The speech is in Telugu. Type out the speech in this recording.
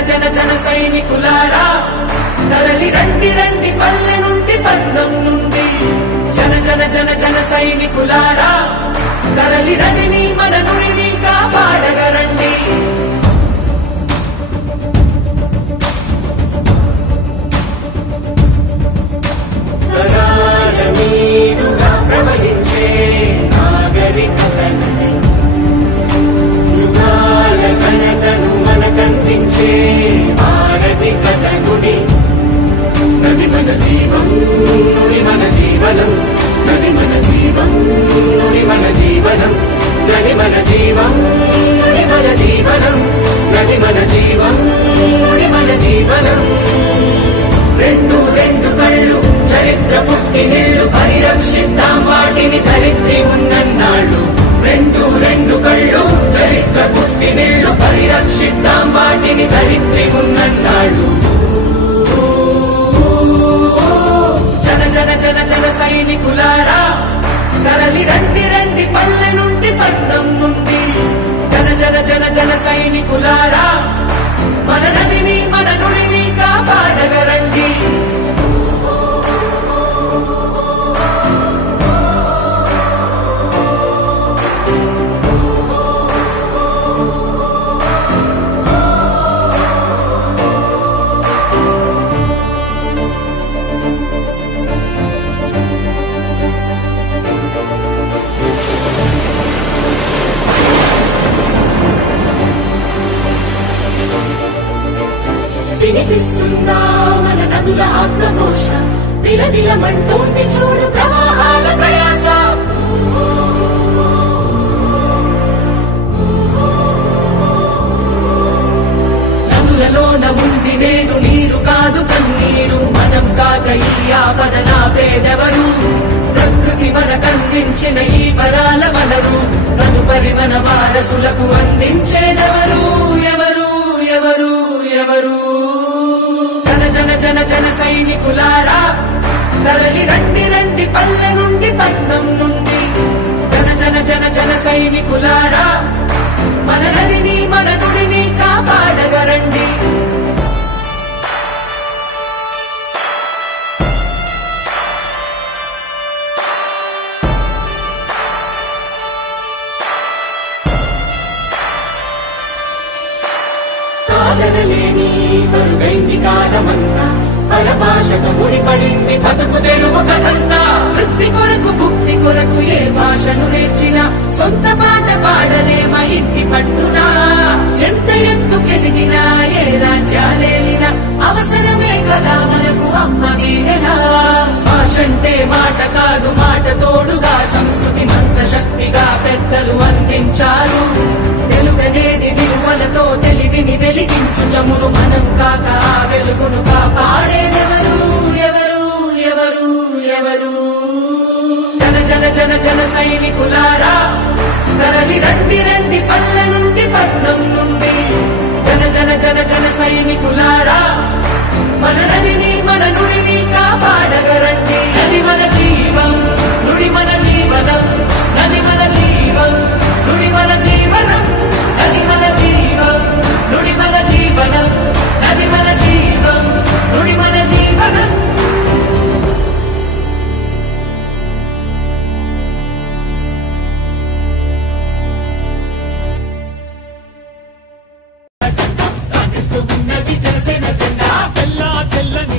జన జన సైనికులారా తరలి రండి రండి పల్లె నుండి పట్నం నుండి జన జన జన జన సైనికులారా తరలి రండి మన నుడిని కాపాడగరండి తరాల మీదుగా ప్రవహించే నాగరికతనది యుగాల ఘనతను మనకందించే భారతి కథ నుడి నది మన జీవం నుడి మన జీవనం నది మన జీవం నుడి మన జీవనం నది మన జీవం నుడి మన జీవనం నది మన జీవం నుడి మన జీవనం రెండు రెండు కళ్ళు చరిత్ర పుట్టినిళ్ళు పరిరక్షిద్దాం వాటిని ధరిత్రి ఉన్నన్నాళ్ళు రెండు రెండు కళ్ళు చరిత్ర పుట్టినిళ్ళు పరిరక్షిద్దాం వాటిని ధరిత్రి ఉన్నన్నాళ్ళు జన జన జన జన సైనికులారా తరలి రండి రండి పల్లె నుండి పట్నం నుండి జన జన జన జన సైనికులారా మన నదిని మన నుడిని కాపాడగరండి వినిపిస్తుందా మన నదుల ఆత్మఘోష విలవిలమంటోంది చూడు ప్రవాహాల ప్రయాస నదులలోన ఉంది నేడు నీరు కాదు కన్నీరు మనం కాక ఈ ఆపద నాపేదెవరు ప్రకృతి మనకందించిన ఈ వరాల వనరు తదుపరి మన వారసులకు అందించేదెవరు ఎవరు ఎవరు ఎవరు జన జన జన జన సైనికులారా తరలి రండి రండి పల్లె నుండి పట్నం నుండి జన జన జన జన సైనికులారా మన నదిని మన నుడిని కాపాడగరండి కాదనలేని పరుగైంది కాలమంతా పరభాషతో ముడిపడింది బతుకు తెరువు కథంతా వృత్తి కొరకు భుక్తి కొరకు ఏ భాషను నేర్చినా సొంత పాట పాడలేమా ఇంటి పట్టునా ఎంత ఎత్తుకెదిగినా ఏ రాజ్యాలేలినా అవసరమే కదా మనకు అమ్మ దీవెనా భాషంటే మాట కాదు మాట తోడుగా సంస్కృతి మంత్ర శక్తిగా పెద్దలు అందించారు తెలుగనేది విలువలతో తెలివిని వెలిగించు చమురు మనం కాక ఆ వెలుగును కాపాడేదెవరు ఎవరు ఎవరు ఎవరు జన జన జన జన సైనికులారా తరలి రండి రండి పల్లె నుండి పట్నం నుండి జన జన జన జన సైనికులారా మన నదిని మన నుడిని కాపాడగరండి నది మన జీవం నుడి మన జీవనం నది మన జీవం నుడి మన జీవనం నది మన జీవం నుడి మన జీవనం నది మన జీవం నుడి మన జీవనం తెల్లని